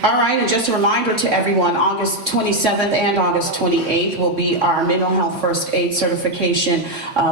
All right, and just a reminder to everyone, August 27th and August 28th will be our mental health first aid certification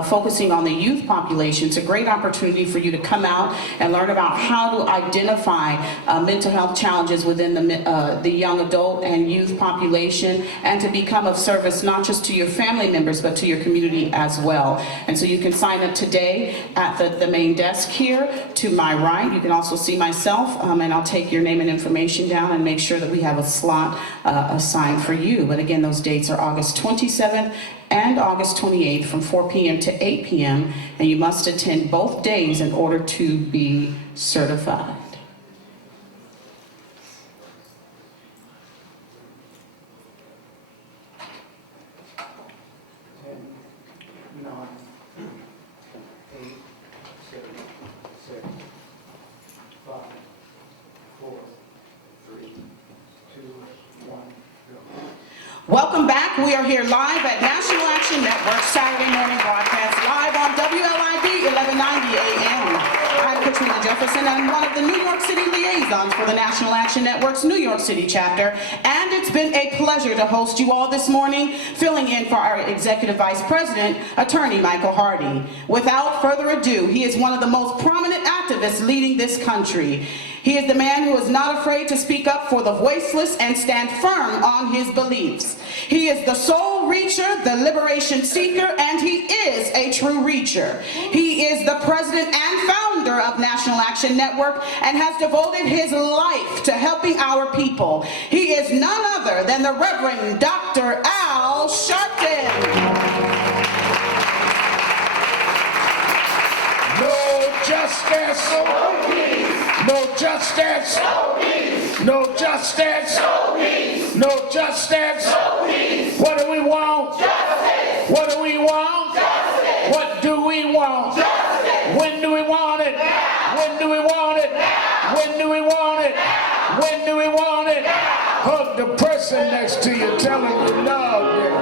focusing on the youth population. It's a great opportunity for you to come out and learn about how to identify mental health challenges within the young adult and youth population, and to become of service not just to your family members but to your community as well. And so you can sign up today at the main desk here to my right. You can also see myself, and I'll take your name and information down and make sure that we have a slot assigned for you. But again, those dates are August 27th and August 28th from 4 p.m. to 8 p.m. and you must attend both days in order to be certified. Welcome back. We are here live at National Action Network Saturday morning broadcast live on WLID 1190 AM. I'm Katrina Jefferson. I'm one of the New York City liaisons for the National Action Network's New York City chapter, and it's been a pleasure to host you all this morning, filling in for our Executive Vice President, Attorney Michael Hardy. Without further ado, he is one of the most prominent activists leading this country. He is the man who is not afraid to speak up for the voiceless and stand firm on his beliefs. He is the soul reacher, the liberation seeker, and he is a true reacher. He is the president and founder of National Action Network and has devoted his life to helping our people. He is none other than the Reverend Dr. Al Sharpton. No justice. No peace. No justice. No peace. No justice. No peace. No justice. No peace. What do we want? Justice. What do we want? Justice. What do we want? Justice. When do we want it? Now. When do we want it? Now. When do we want it? Now. When do we want it? Now. Hug the person next to you, tell him you love them.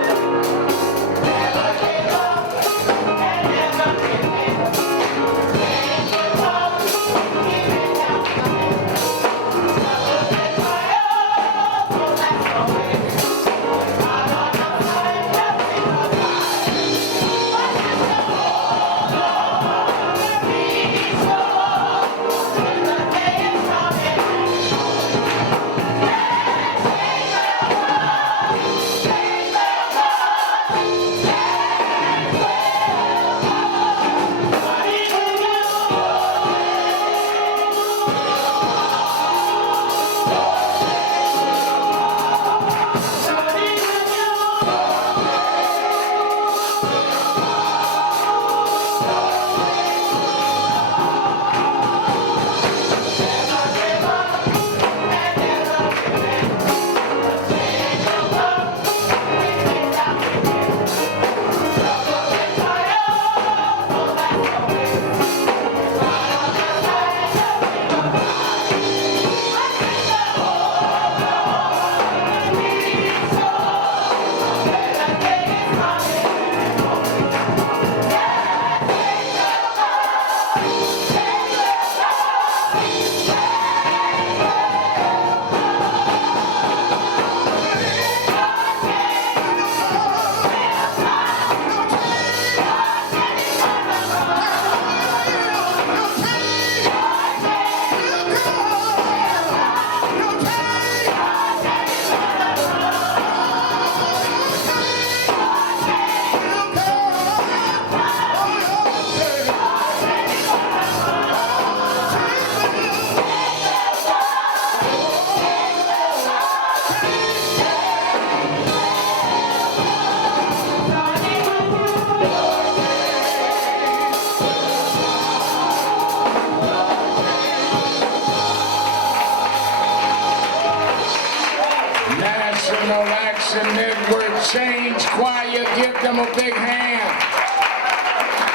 Change choir, give them a big hand.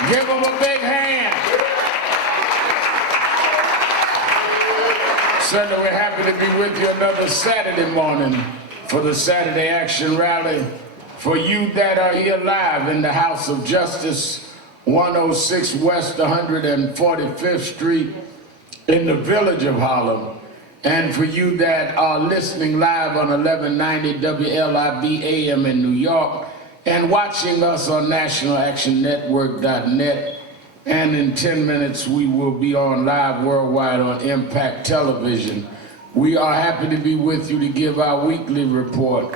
Give them a big hand. Certainly we're happy to be with you another Saturday morning for the Saturday Action Rally. For you that are here live in the House of Justice, 106 West 145th Street in the Village of Harlem, And for you that are listening live on 1190 WLIB AM in New York and watching us on nationalactionnetwork.net, and in 10 minutes we will be on live worldwide on Impact Television. We are happy to be with you to give our weekly report,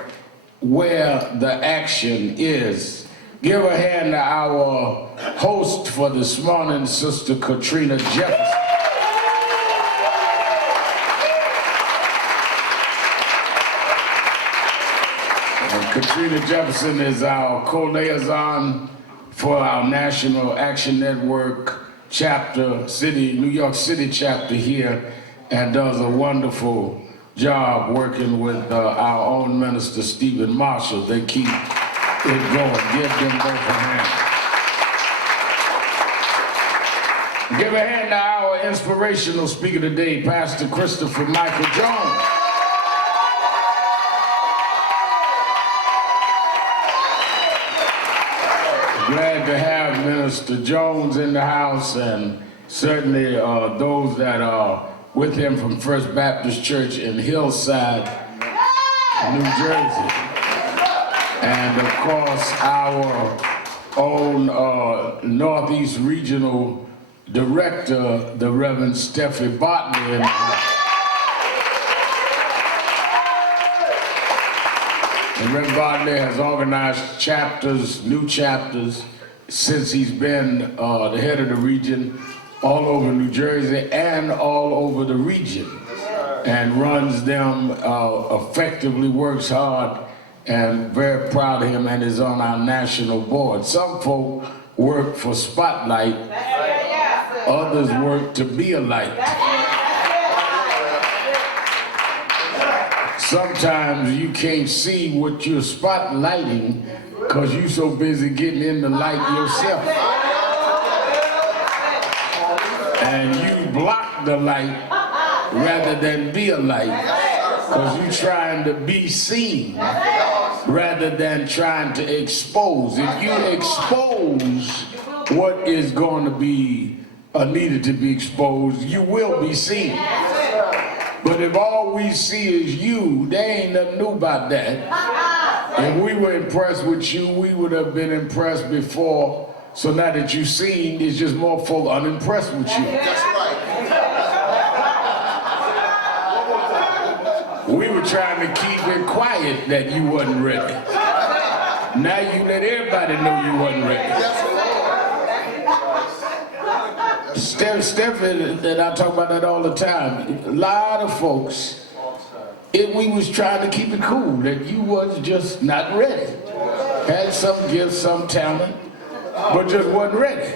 Where the Action Is. Give a hand to our host for this morning, Sister Katrina Jefferson. Katrina Jefferson is our co-liaison for our National Action Network chapter, New York City chapter here, and does a wonderful job working with our own Minister Stephen Marshall. They keep it going. Give them both a hand. Give a hand to our inspirational speaker today, Pastor Christopher Michael Jones. Glad to have Minister Jones in the house, and certainly those that are with him from First Baptist Church in Hillside, New Jersey. And of course, our own Northeast Regional Director, the Reverend Steffi Bartley. And Reverend Bartley has organized chapters, new chapters, since he's been the head of the region all over New Jersey and all over the region, and runs them effectively, works hard, and very proud of him, and is on our national board. Some folk work for spotlight, others work to be a light. Sometimes you can't see what you're spotlighting because you're so busy getting in the light yourself. And you block the light rather than be a light because you're trying to be seen rather than trying to expose. If you expose what is going to be needed to be exposed, you will be seen. But if all we see is you, there ain't nothing new about that. If we were impressed with you, we would have been impressed before. So now that you've seen, it's just more folk unimpressed with you. That's right. We were trying to keep it quiet that you wasn't ready. Now you let everybody know you wasn't ready. Stephen, and I talk about that all the time. A lot of folks, we was trying to keep it cool, that you was just not ready. Had some gifts, some talent, but just wasn't ready.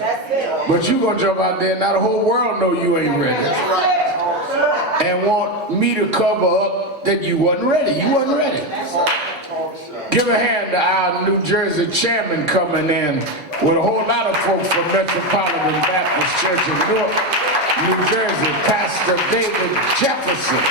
But you gonna jump out there and now the whole world know you ain't ready. And want me to cover up that you wasn't ready. You wasn't ready. Give a hand to our New Jersey chairman coming in with a whole lot of folks from Metropolitan Baptist Church in Newark, New Jersey, Pastor David Jefferson.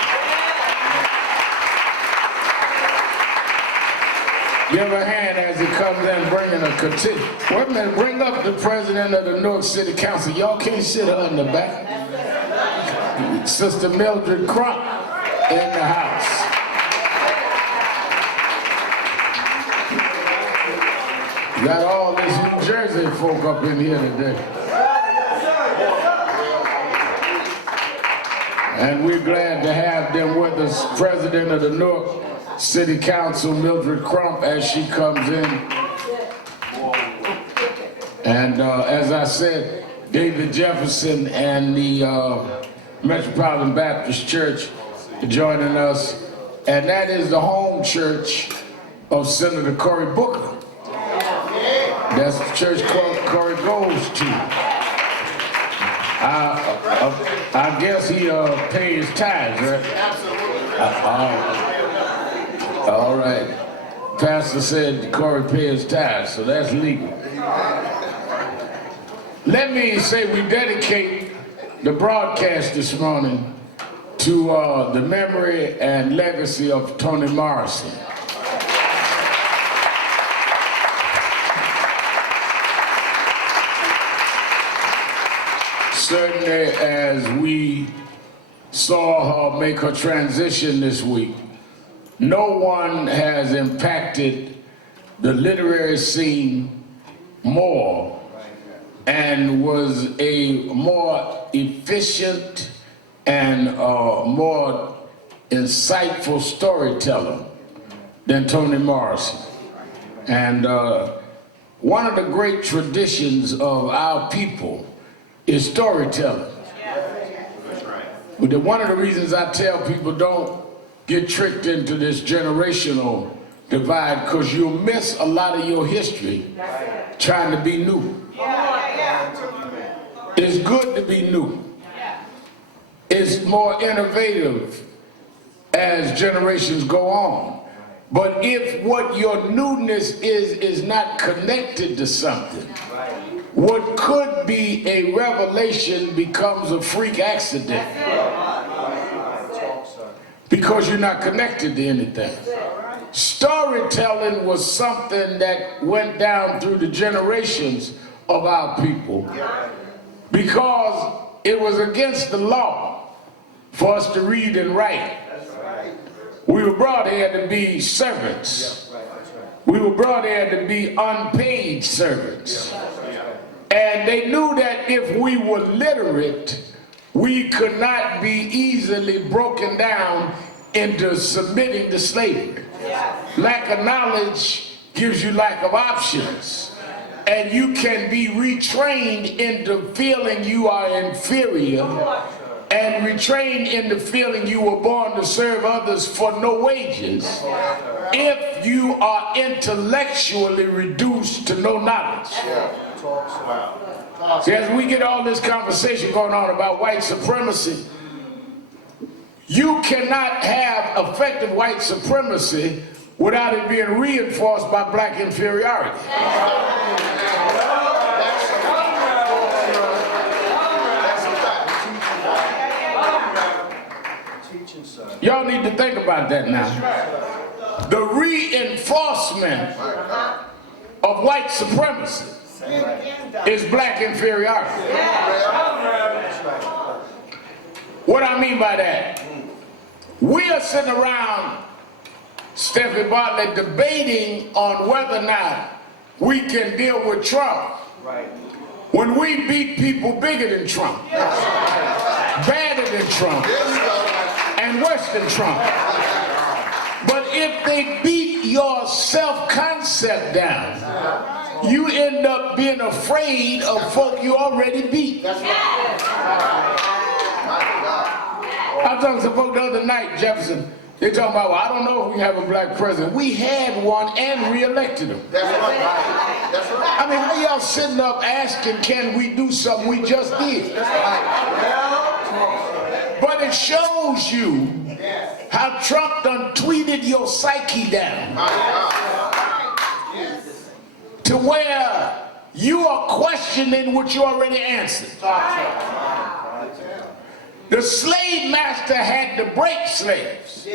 Give a hand as he comes in bringing a continue. Wait a minute, bring up the president of the Newark City Council. Y'all can't sit her in the back. Sister Mildred Crump in the house. Got all this New Jersey folk up in here today. And we're glad to have them with us. President of the Newark City Council, Mildred Crump, as she comes in. And as I said, David Jefferson and the Metropolitan Baptist Church joining us. And that is the home church of Senator Cory Booker. That's the church Cory goes to. I guess he pays tithes, right? All right. Pastor said Cory pays tithes, so that's legal. Let me say we dedicate the broadcast this morning to the memory and legacy of Toni Morrison. Certainly, as we saw her make her transition this week. No one has impacted the literary scene more and was a more efficient and more insightful storyteller than Toni Morrison. And one of the great traditions of our people is storytelling. But one of the reasons I tell people don't get tricked into this generational divide, because you'll miss a lot of your history trying to be new. It's good to be new. It's more innovative as generations go on. But if what your newness is not connected to something, what could be a revelation becomes a freak accident because you're not connected to anything. Storytelling was something that went down through the generations of our people because it was against the law for us to read and write. We were brought here to be servants. We were brought here to be unpaid servants. And they knew that if we were literate, we could not be easily broken down into submitting to slavery. Lack of knowledge gives you lack of options. And you can be retrained into feeling you are inferior and retrained into feeling you were born to serve others for no wages if you are intellectually reduced to no knowledge. See, as we get all this conversation going on about white supremacy, you cannot have effective white supremacy without it being reinforced by black inferiority. Y'all need to think about that now. The reinforcement of white supremacy is black inferiority. What I mean by that? We are sitting around, Stephanie Bartlett, debating on whether or not we can deal with Trump when we beat people bigger than Trump, badder than Trump, and worse than Trump. But if they beat your self-concept down, you end up being afraid of folk you already beat. I was talking to some folk the other night, Jefferson. They're talking about, well, I don't know if we have a black president. We had one and re-elected him. That's right. That's right. I mean, how y'all sitting up asking, can we do something we just did? But it shows you how Trump done tweeted your psyche down to where you are questioning what you already answered. The slave master had to break slaves.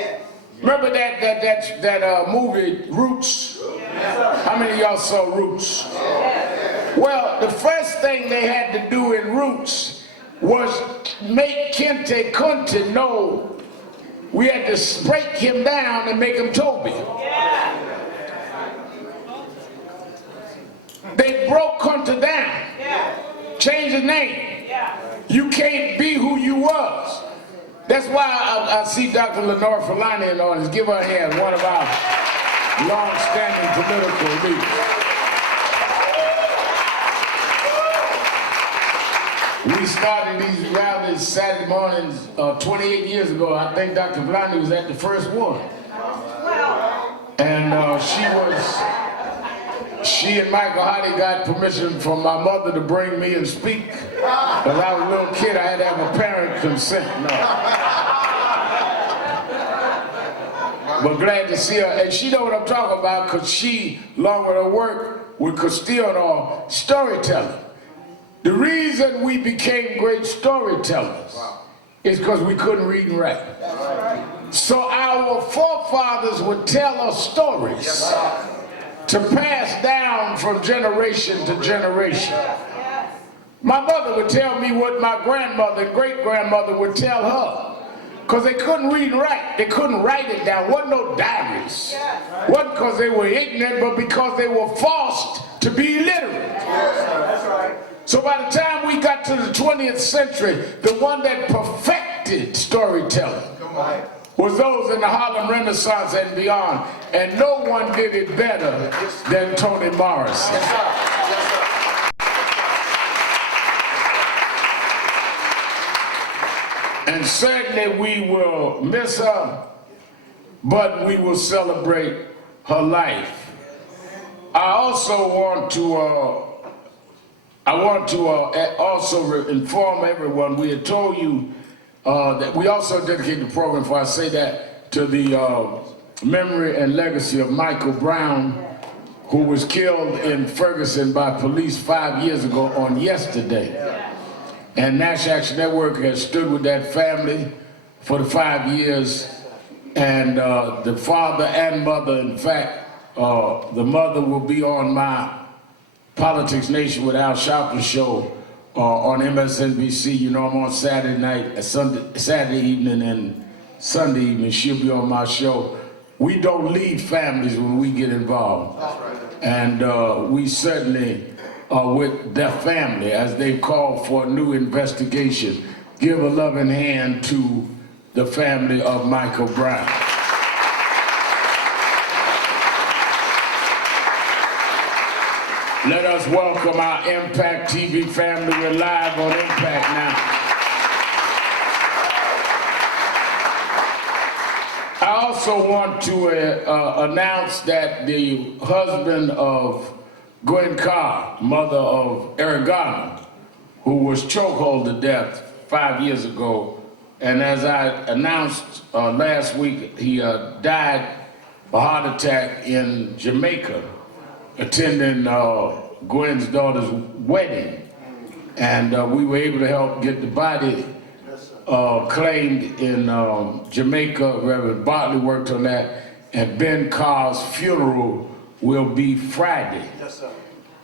Remember that movie Roots? How many of y'all saw Roots? Well, the first thing they had to do in Roots was make Kente Kunte know we had to break him down and make him Toby. They broke Kunte down, changed his name. You can't be who you was. That's why I see Dr. Lenore Fulani in the audience. Give her a hand, one of our long-standing political leaders. We started these rallies Saturday mornings 28 years ago. I think Dr. Fulani was at the first one. And she and Michael Hottie got permission from my mother to bring me and speak. Because I was a little kid, I had to have a parent consent. No. But glad to see her. And she know what I'm talking about because she, along with her work with Castile and all, storytelling. The reason we became great storytellers is because we couldn't read and write. So our forefathers would tell us stories to pass down from generation to generation. My mother would tell me what my grandmother and great-grandmother would tell her. because they couldn't read and write. They couldn't write it down. Wasn't no diaries. Wasn't because they were ignorant, but because they were forced to be illiterate. That's right. So by the time we got to the 20th century, the one that perfected storytelling was those in the Harlem Renaissance and beyond. And no one did it better than Toni Morrison. And certainly we will miss her, but we will celebrate her life. I also want to also inform everyone, we had told you that we also dedicate the program, before I say that, to the memory and legacy of Michael Brown, who was killed in Ferguson by police 5 years ago on yesterday. And National Action Network has stood with that family for the 5 years, and the father and mother, in fact, the mother will be on my Politics Nation with Al Sharpton show on MSNBC. You know, I'm on Saturday night, Saturday evening and Sunday evening. She'll be on my show. We don't leave families when we get involved. And we certainly are with their family as they call for a new investigation. Give a loving hand to the family of Michael Brown. Let us welcome our Impact TV family. We're live on Impact now. I also want to announce that the husband of Gwen Carr, mother of Eric Garner, who was chokehold to death 5 years ago, and as I announced last week, he died of a heart attack in Jamaica, attending Gwen's daughter's wedding. And we were able to help get the body claimed in Jamaica. Reverend Bartley worked on that. And Ben Carr's funeral will be Friday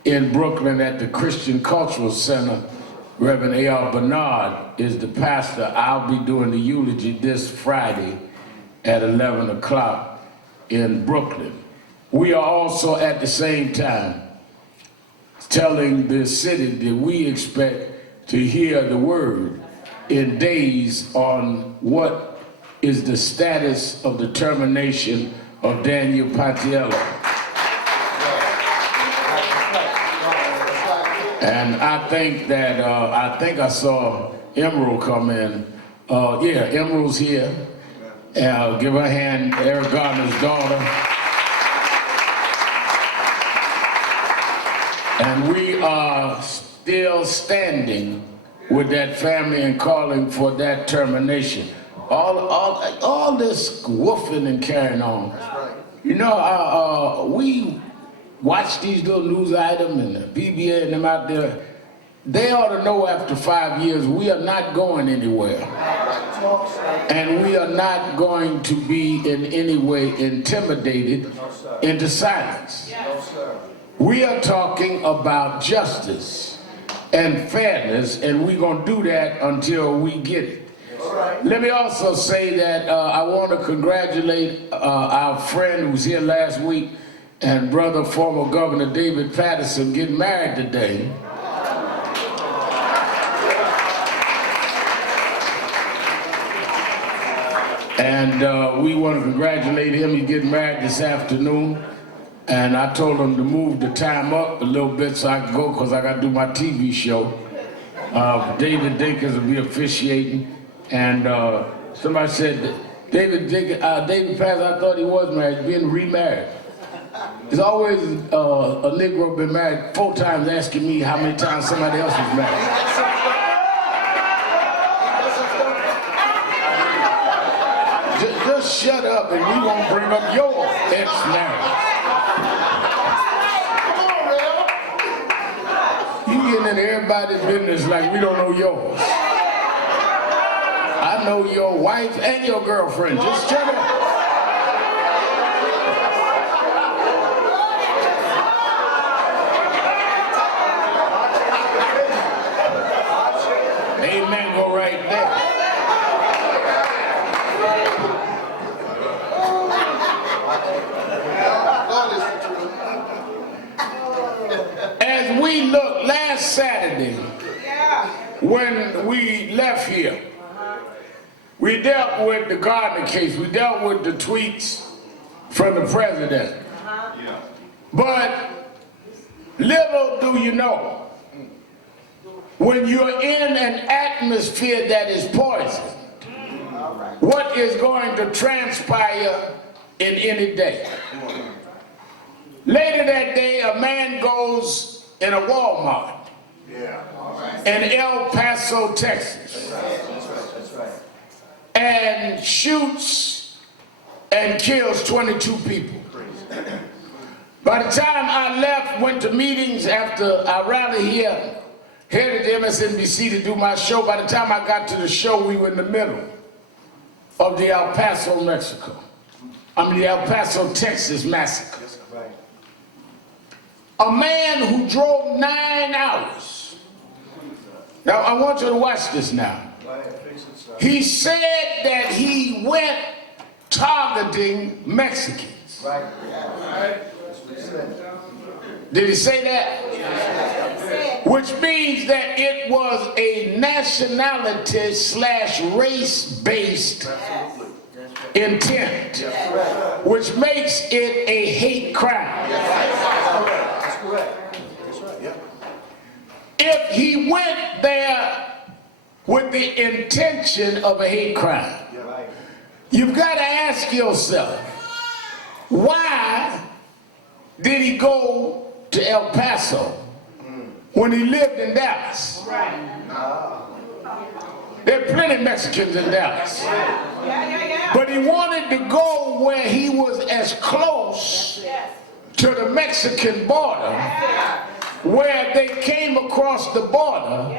in Brooklyn at the Christian Cultural Center. Reverend A.R. Bernard is the pastor. I'll be doing the eulogy this Friday at 11 o'clock in Brooklyn. We are also at the same time telling the city that we expect to hear the word in days on what is the status of the termination of Daniel Patiello. And I think that, I saw Emerald come in. Yeah, Emerald's here. Give her a hand, Eric Garner's daughter. And we are still standing with that family and calling for that termination. All this woofing and carrying on. You know, we watch these little news items and the BBA and them out there. They ought to know after 5 years we are not going anywhere. And we are not going to be in any way intimidated into silence. We are talking about justice and fairness, and we're going to do that until we get it. Let me also say that I want to congratulate our friend who was here last week and brother, former Governor David Paterson, getting married today. And we want to congratulate him. He's getting married this afternoon. And I told him to move the time up a little bit so I can go, because I got to do my TV show. David Dinkins will be officiating. And somebody said, David Paterson, I thought he was married, being remarried. There's always a Negro been married 4 times asking me how many times somebody else was married. Just shut up and we won't bring up your ex-marriage. You getting into everybody's business like we don't know yours. I know your wife and your girlfriend. Just shut up. Amen, go right there. Saturday, when we left here, we dealt with the Garner case. We dealt with the tweets from the president. But little do you know, when you're in an atmosphere that is poisoned, what is going to transpire in any day. Later that day, a man goes in a Walmart in El Paso, Texas, and shoots and kills 22 people. By the time I left, went to meetings after I rallied here, headed to MSNBC to do my show. By the time I got to the show, we were in the middle of the El Paso, the El Paso, Texas massacre. A man who drove 9 hours. Now, I want you to watch this now. He said that he went targeting Mexicans. Did he say that? Which means that it was a nationality/race-based intent, which makes it a hate crime. If he went there with the intention of a hate crime, you've got to ask yourself, why did he go to El Paso when he lived in Dallas? There are plenty of Mexicans in Dallas. But he wanted to go where he was as close to the Mexican border, where they came across the border,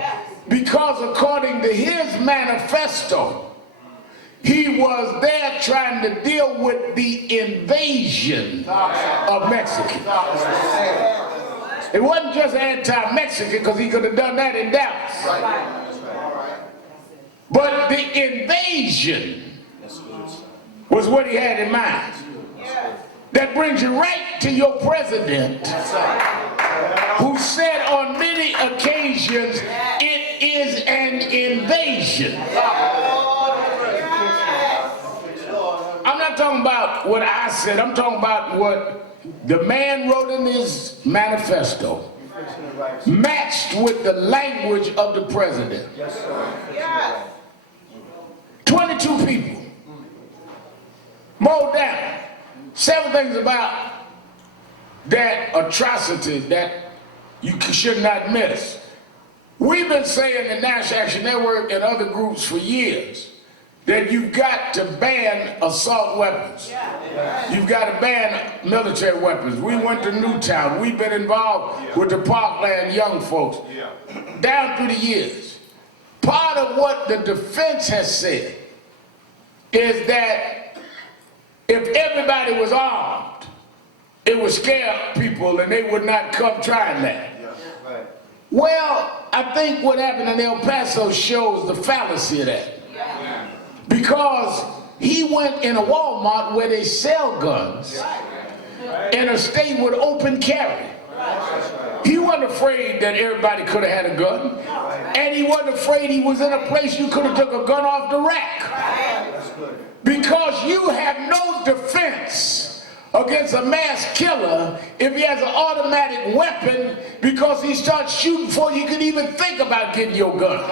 because according to his manifesto, he was there trying to deal with the invasion of Mexicans. It wasn't just anti-Mexican, because he could have done that in Dallas. But the invasion was what he had in mind. That brings you right to your president, who said on many occasions, it is an invasion. I'm not talking about what I said, I'm talking about what the man wrote in his manifesto, matched with the language of the president. 22 people mowed down. 7 things about that atrocity that you should not miss. We've been saying in National Action Network and other groups for years that you've got to ban assault weapons. You've got to ban military weapons. We went to Newtown. We've been involved with the Parkland young folks down through the years. Part of what the defense has said is that if everybody was armed, it would scare people and they would not come trying that. Well, I think what happened in El Paso shows the fallacy of that. Because he went in a Walmart where they sell guns in a state with open carry. He wasn't afraid that everybody could have had a gun, and he wasn't afraid he was in a place you could have took a gun off the rack. Because you have no defense against a mass killer if he has an automatic weapon, because he starts shooting before you can even think about getting your gun.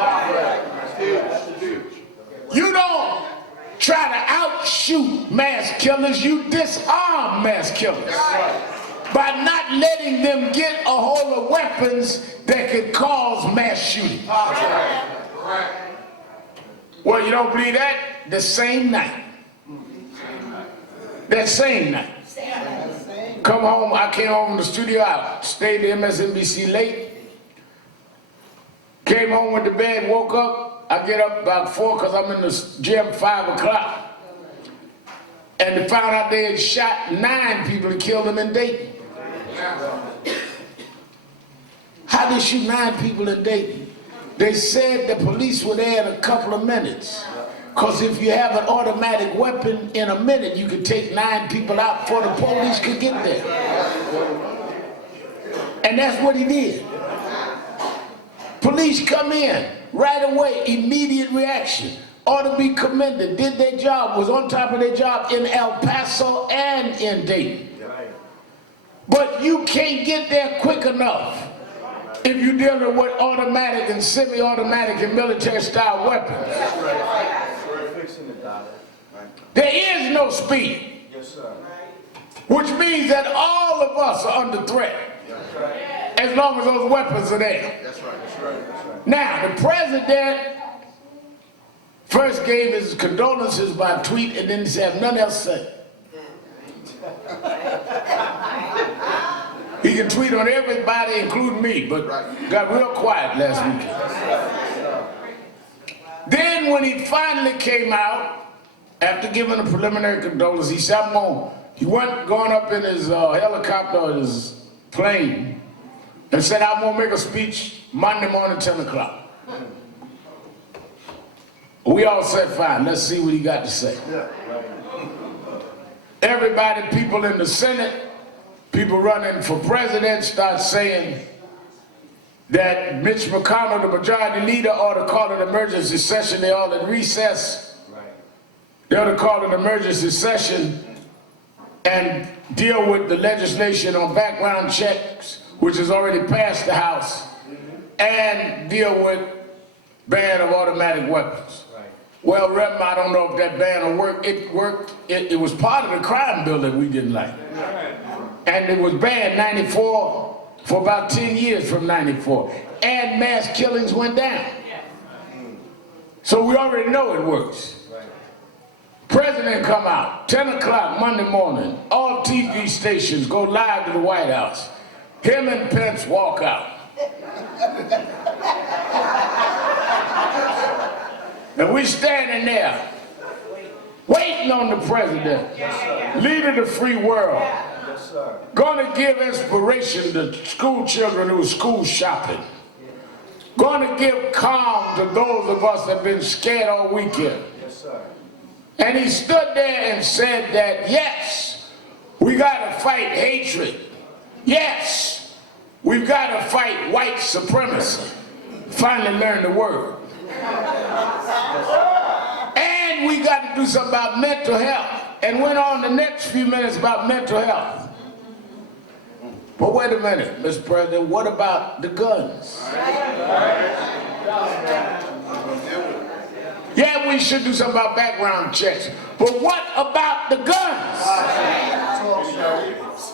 You don't try to outshoot mass killers, you disarm mass killers by not letting them get a hold of weapons that could cause mass shooting. Well, you don't believe that? The same night. That same night. Come home, I came home from the studio, I stayed at MSNBC late. Came home, went to bed, woke up. I get up about 4 because I'm in the gym 5 o'clock. And they found out they had shot 9 people and killed them in Dayton. How they shoot 9 people in Dayton? They said the police were there in a couple of minutes. Because if you have an automatic weapon, in a minute you could take 9 people out before the police could get there. And that's what he did. Police come in right away, immediate reaction. Ought to be commended. Did their job, was on top of their job in El Paso and in Dayton. But you can't get there quick enough if you're dealing with automatic and semi-automatic and military-style weapons. There is no speed. Yes, sir. Which means that all of us are under threat. As long as those weapons are there. That's right. That's right. That's right. Now, the president first gave his condolences by tweet and then he said nothing else to say. He can tweet on everybody, including me, but got real quiet last weekend. Then when he finally came out, after giving a preliminary condolence, he said, he went going up in his helicopter or his plane and said, I'm gonna make a speech Monday morning, 10 o'clock. We all said, fine, let's see what he got to say. Everybody, people in the Senate, people running for president start saying that Mitch McConnell, the majority leader, ought to call an emergency session. They all in recess. They ought to call an emergency session and deal with the legislation on background checks, which has already passed the House, and deal with ban of automatic weapons. Well, Rep, I don't know if that ban will work. It worked. It was part of the crime bill that we didn't like. And it was banned 94 for about 10 years from 94. And mass killings went down. So we already know it works. President come out, 10 o'clock Monday morning, all TV stations go live to the White House. Him and Pence walk out. And we standing there, waiting on the president, leader of the free world, gonna give inspiration to school children who are school shopping, gonna give calm to those of us that have been scared all weekend. And he stood there and said that, yes, we gotta fight hatred. Yes, we've gotta fight white supremacy. Finally learned the word. And we got to do something about mental health. And went on the next few minutes about mental health. But wait a minute, Mr. President, what about the guns? Yeah, we should do something about background checks. But what about the guns?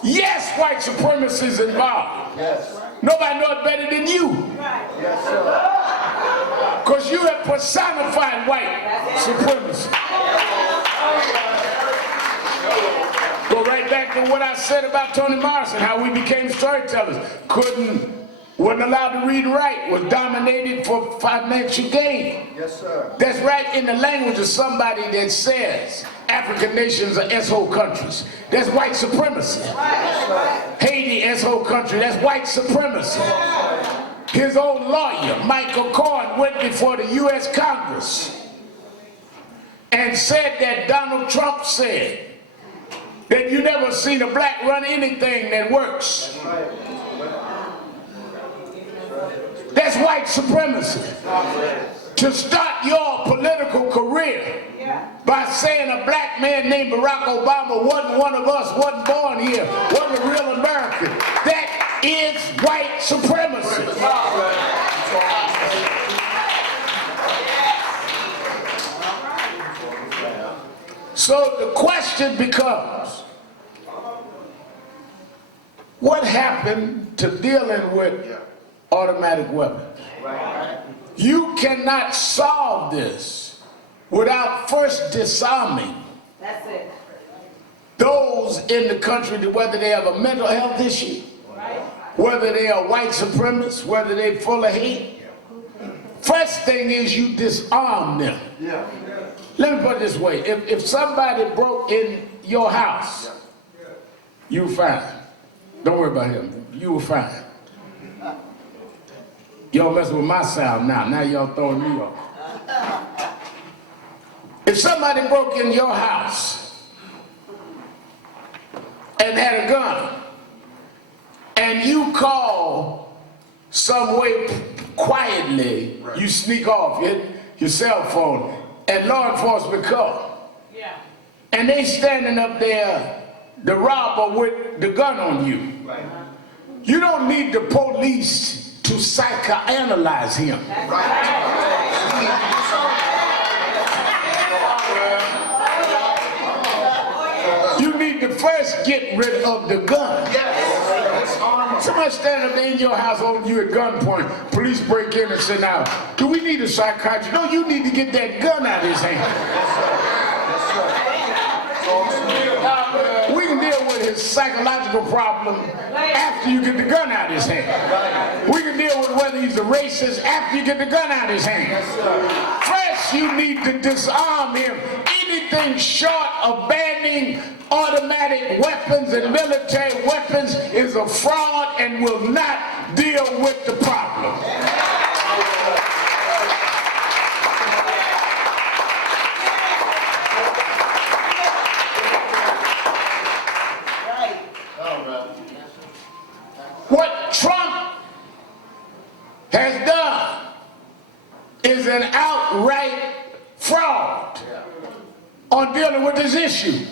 Yes, white supremacy is involved. Nobody knows it better than you. Because you have personified white supremacy. Go right back to what I said about Toni Morrison, how we became storytellers. Wasn't allowed to read and write, was dominated for financial gain. Yes, sir. That's right in the language of somebody that says African nations are S-hole countries. That's white supremacy. Right. Haiti, S-hole country, that's white supremacy. His own lawyer, Michael Cohen, went before the U.S. Congress and said that Donald Trump said that you never seen a black run anything that works. That's white supremacy. To start your political career by saying a black man named Barack Obama wasn't one of us, wasn't born here, wasn't a real American. That is white supremacy. So the question becomes, what happened to dealing with automatic weapons? You cannot solve this without first disarming those in the country, whether they have a mental health issue, whether they are white supremacists, whether they're full of hate. First thing is you disarm them. Let me put it this way. If somebody broke in your house, you were fine. Don't worry about him. You were fine. Y'all messing with my sound now. Now y'all throwing me off. If somebody broke in your house and had a gun, and you call some way quietly, you sneak off your cell phone, and law enforcement come. Yeah. And they standing up there, the robber with the gun on you. Right. You don't need the police to psychoanalyze him. You need to first get rid of the gun. Somebody stand up in your house holding you at gunpoint. Police break in and say, now, do we need a psychiatrist? No, you need to get that gun out of his hand. We can deal with his psychological problem after you get the gun out of his hand. We can deal with whether he's a racist after you get the gun out of his hand. First, you need to disarm him. Anything short of banning automatic weapons and military weapons is a fraud and will not deal with the problem. What Trump has done is an outright fraud on dealing with this issue.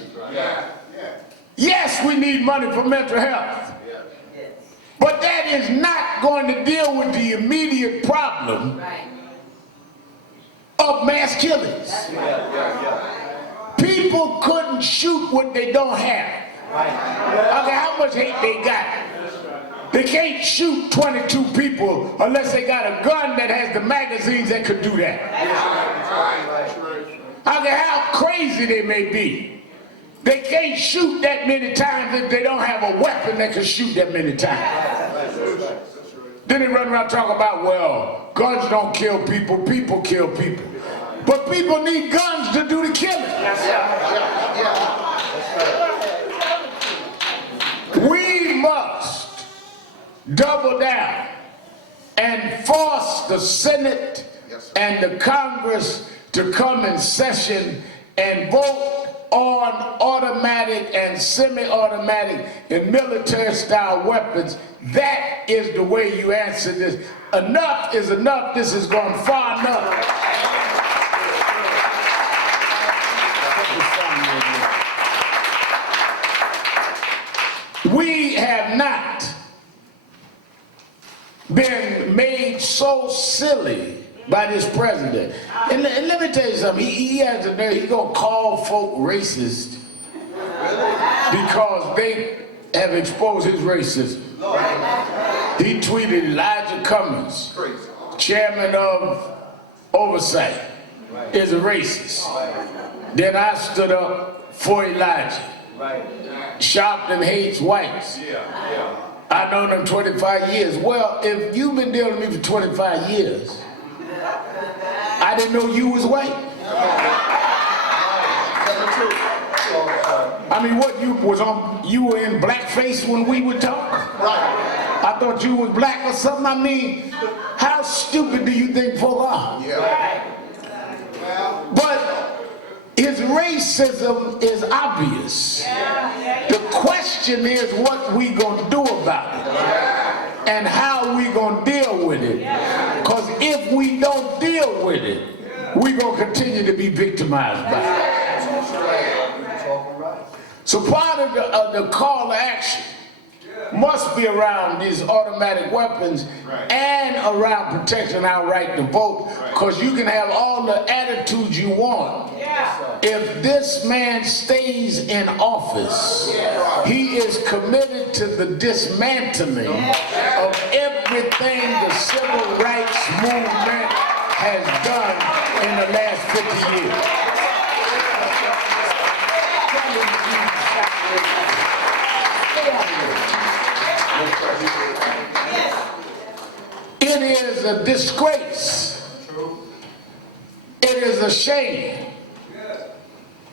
Yes, we need money for mental health, but that is not going to deal with the immediate problem of mass killings. People couldn't shoot what they don't have. I mean, how much hate they got. They can't shoot 22 people unless they got a gun that has the magazines that could do that. I mean, how crazy they may be. They can't shoot that many times if they don't have a weapon that can shoot that many times. Then they run around talking about, well, guns don't kill people, people kill people. But people need guns to do the killing. We must double down and force the Senate and the Congress to come in session and vote on automatic and semi-automatic and military-style weapons. That is the way you answer this. Enough is enough. This has gone far enough. We have not been made so silly by this president. And let me tell you something, he has a nerve, he's gonna call folk racist because they have exposed his racism. He tweeted Elijah Cummings, chairman of Oversight, is a racist. Then I stood up for Elijah. Sharpton hates whites. I known them 25 years. Well, if you've been dealing with me for 25 years, I didn't know you was white. I mean, what, you were in blackface when we would talk? I thought you was black or something. I mean, how stupid do you think folk are? But his racism is obvious. The question is what we gonna do about it and how we gonna deal with it. Because if we don't deal with it, we gonna continue to be victimized by it. So part of the call to action must be around these automatic weapons and around protecting our right to vote, because you can have all the attitudes you want. If this man stays in office, he is committed to the dismantling of everything the civil rights movement has done in the last 50 years. It is a disgrace. It is a shame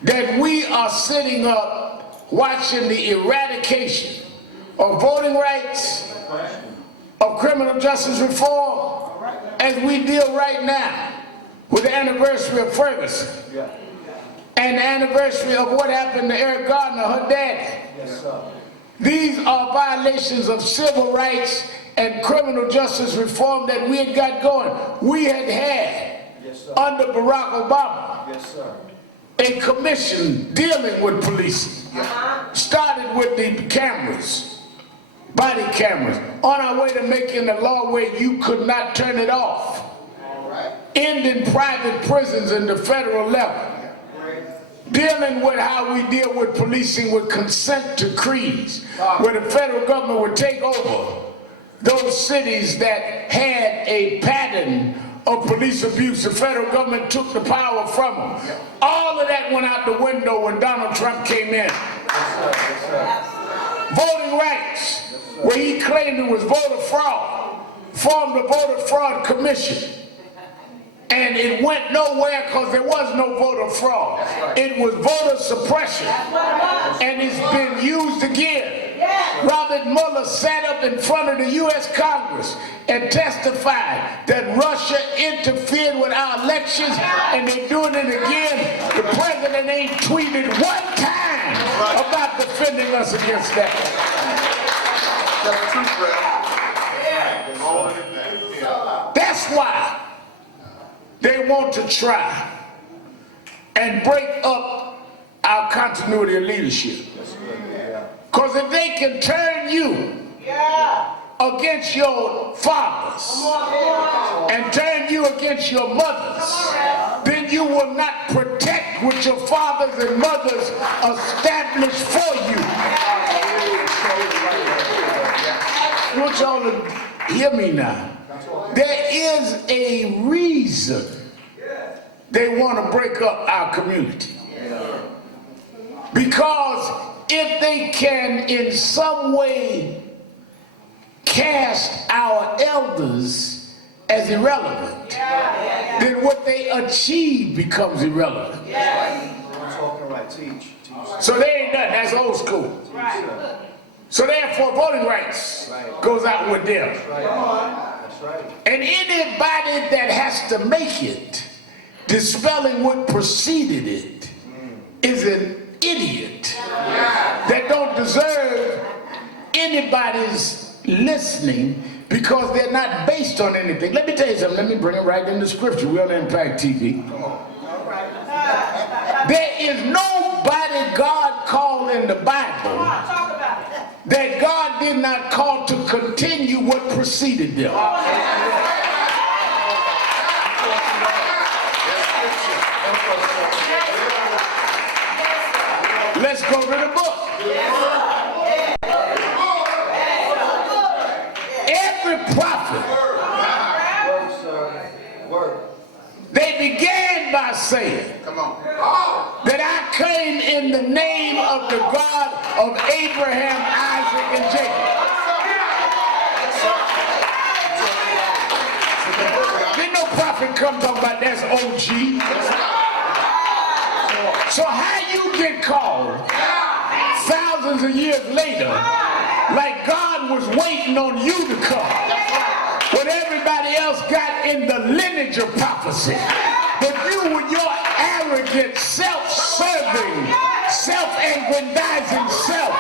that we are sitting up watching the eradication of voting rights, of criminal justice reform, as we deal right now with the anniversary of Ferguson and the anniversary of what happened to Eric Garner, her daddy. These are violations of civil rights and criminal justice reform that we had got going. We had under Barack Obama a commission dealing with policing. Started with the cameras, body cameras, on our way to making a law where you could not turn it off. Ending private prisons in the federal level. Dealing with how we deal with policing with consent decrees, where the federal government would take over those cities that had a pattern of police abuse. The federal government took the power from them. All of that went out the window when Donald Trump came in. Voting rights, where he claimed it was voter fraud, formed a voter fraud commission. And it went nowhere because there was no voter fraud. It was voter suppression. And it's been used again. Robert Mueller sat up in front of the U.S. Congress and testified that Russia interfered with our elections, and they're doing it again. The president ain't tweeted one time about defending us against that. That's why they want to try and break up our continuity of leadership. Because if they can turn you against your fathers and turn you against your mothers, then you will not protect what your fathers and mothers established for you. I want y'all to hear me now. There is a reason they want to break up our community. Because if they can in some way cast our elders as irrelevant, then what they achieve becomes irrelevant. So they ain't done. That's old school. So therefore voting rights goes out with them. And anybody that has to make it, dispelling what preceded it, is an idiot that don't deserve anybody's listening because they're not based on anything. Let me tell you something. Let me bring it right into scripture. We're on Impact TV. There is nobody God called in the Bible that God did not call to continue what preceded them. Let's go to the book. Every prophet, they began by saying that I came in the name of the God of Abraham, Isaac, and Jacob. Didn't no prophet come talking about that's OG. So how you get called thousands of years later like God was waiting on you to come when everybody else got in the lineage of prophecy, but you with your arrogant, self-serving, self-aggrandizing self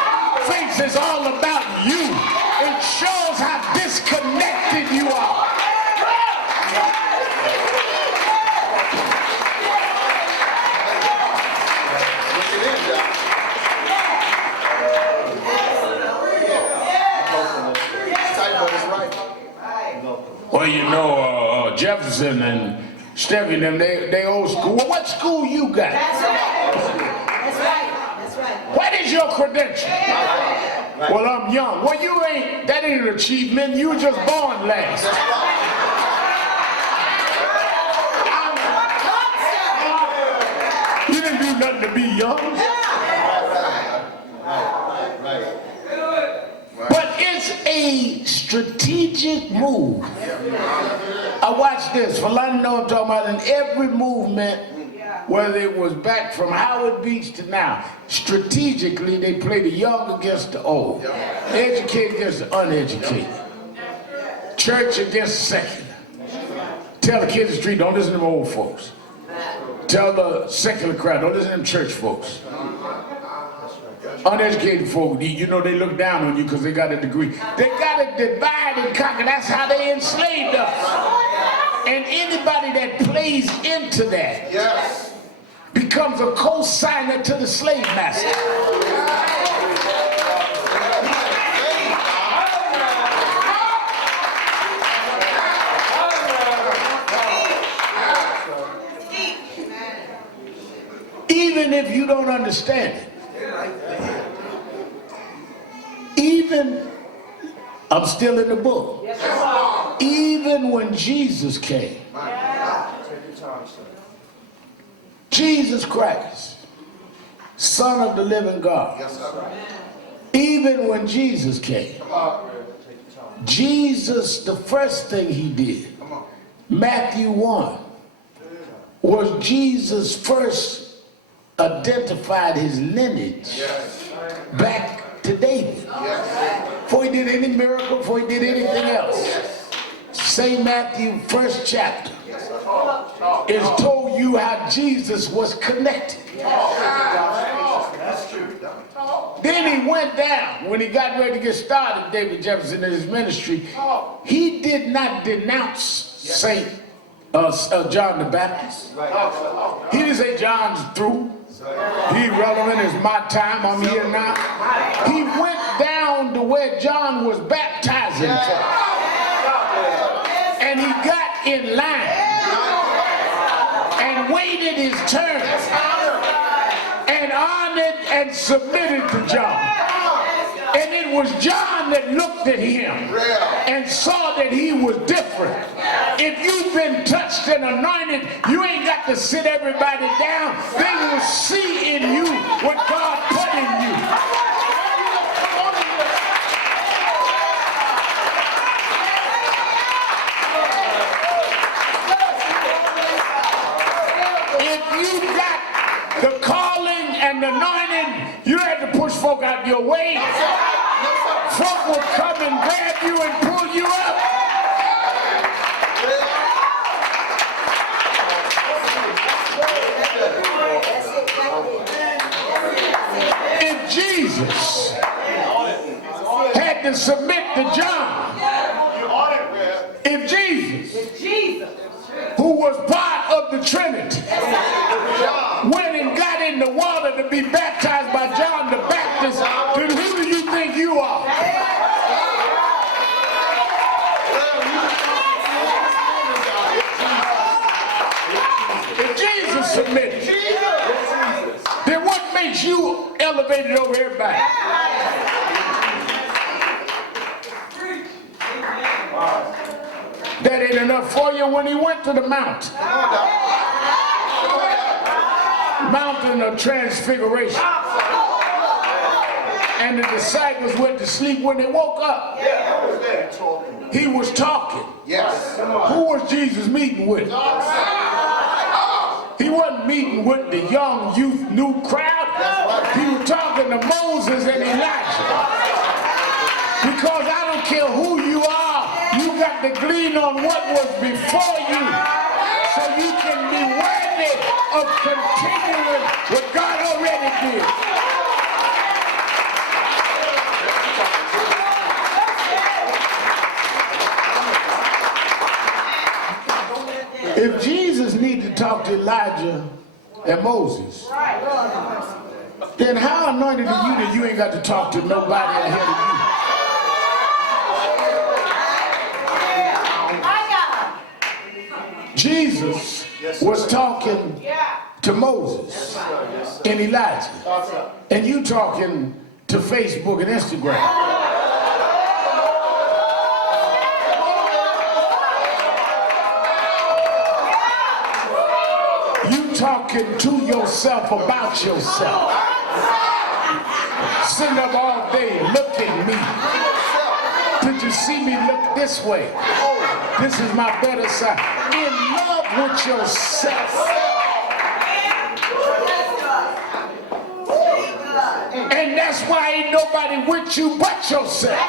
thinks it's all about you. It shows how disconnected you are. Well, you know, Jefferson and Stevie, them, they old school. Well, what school you got? That's right. That's right. What is your credential? Well, I'm young. Well, you ain't, that ain't an achievement. You were just born last. You didn't do nothing to be young. But it's a strategic move. I watched this. For I know I'm talking about in every movement, whether it was back from Howard Beach to now, strategically they play the young against the old, educated against the uneducated, church against secular. Tell the kids in the street, don't listen to them old folks. Tell the secular crowd, don't listen to them church folks. Uneducated folk, you know, they look down on you because they got a degree. They got to divide and conquer. That's how they enslaved us. And anybody that plays into that becomes a co-signer to the slave master. Even if you don't understand it. Even, I'm still in the book. Even when Jesus came, Jesus Christ, Son of the living God, even when Jesus came, Jesus, the first thing he did, Matthew 1, was Jesus first identified his lineage back to David. Before he did any miracle, before he did anything else. St. Matthew, first chapter, is told you how Jesus was connected. Then he went down, when he got ready to get started, David Jefferson in his ministry, he did not denounce St. John the Baptist. He didn't say John's through. He relevant, it's my time, I'm here now. He went down to where John was baptizing for. And he got in line and waited his turn and honored and submitted to John. And it was John that looked at him and saw that he was different. If you've been touched and anointed, you ain't got to sit everybody down. They will see in you what God put in you. If you got the calling and the anointing, you had to push folk out your way. Folk will come and grab you and pull you up. If Jesus had to submit to John, if Jesus, who was part of the Trinity, went and got in the water to be baptized by John the Baptist, then who do you think you are? If Jesus submitted, then what makes you elevated over everybody? That ain't enough for you. When he went to the mountain of transfiguration, and the disciples went to sleep, when they woke up, he was talking. Who was Jesus meeting with? He wasn't meeting with the young youth new crowd. He was talking to Moses and Elijah. Because I don't care who you are, you got to glean on what was before you so you can be worthy of continuing what God already did. If Jesus needed to talk to Elijah and Moses, then how anointed are you that you ain't got to talk to nobody ahead of you? Jesus was talking to Moses and Elijah, and you talking to Facebook and Instagram. You talking to yourself about yourself. Sitting up all day, look at me. Did you see me look this way? This is my better side. In love with yourself. And that's why ain't nobody with you but yourself.